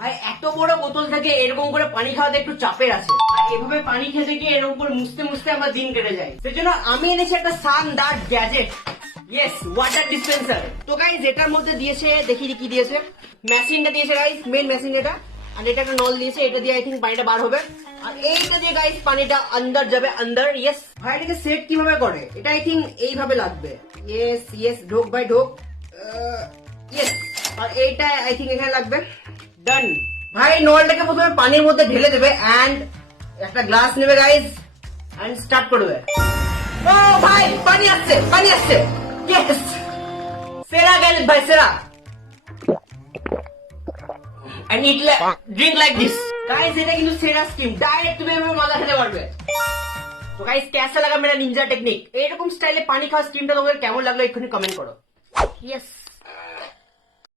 ভাই এত বড় বোতল থেকে এরকম করে পানি খাওয়াতে একটু চাপের আছে, আর এভাবে পানি খেতে গিয়ে এরকম করে মুছতে মুছতে আমার দিন কেটে যায়। সেজন্য আমি এনেছি একটা শানদার গ্যাজেট, ইয়েস, ওয়াটার ডিসপেন্সার। তো গাইজ এটার মধ্যে দিয়েছে, দেখি কি দিয়েছে। মেশিনটা দিয়েছে গাইজ, মেন মেশিন এটা। আর এটা একটা নল দিয়েছে, এটা দিয়ে আই থিঙ্ক পানিটা বার হবে। আর এইটা দিয়ে গাইজ পানিটা আন্দার যাবে, আন্দার। ইয়েস ভাই, এটাকে সেট কিভাবে করে? এটা আই থিঙ্ক এইভাবে লাগবে। ইয়েস ইয়েস, ঢোক ভাই ঢোক। ইয়েস, আর এইটা আই থিঙ্ক এখানে লাগবে। ডান ভাই, নলটাকে প্রথমে পানির মধ্যে ঢেলে দেবে এন্ড একটা গ্লাস নেবে গাইজ এন্ড স্টার্ট করবে। ও ভাই, পানি আসছে, পানি আসছে। ইয়েস, সেরা গেল ভাই, সেরা। and eat drink like this guys। এটা কিন্তু সেরা স্কিম, ডাইরেক্ট তুমি এভাবে মজা খেতে পারবে। তো গাইস, কেসা লাগা মেরা নিনজা টেকনিক? এরকম স্টাইলে পানি খাওয়া স্কিমটা তোমাদের কেমন লাগলো এক্ষুনি কমেন্ট করো। ইয়েস।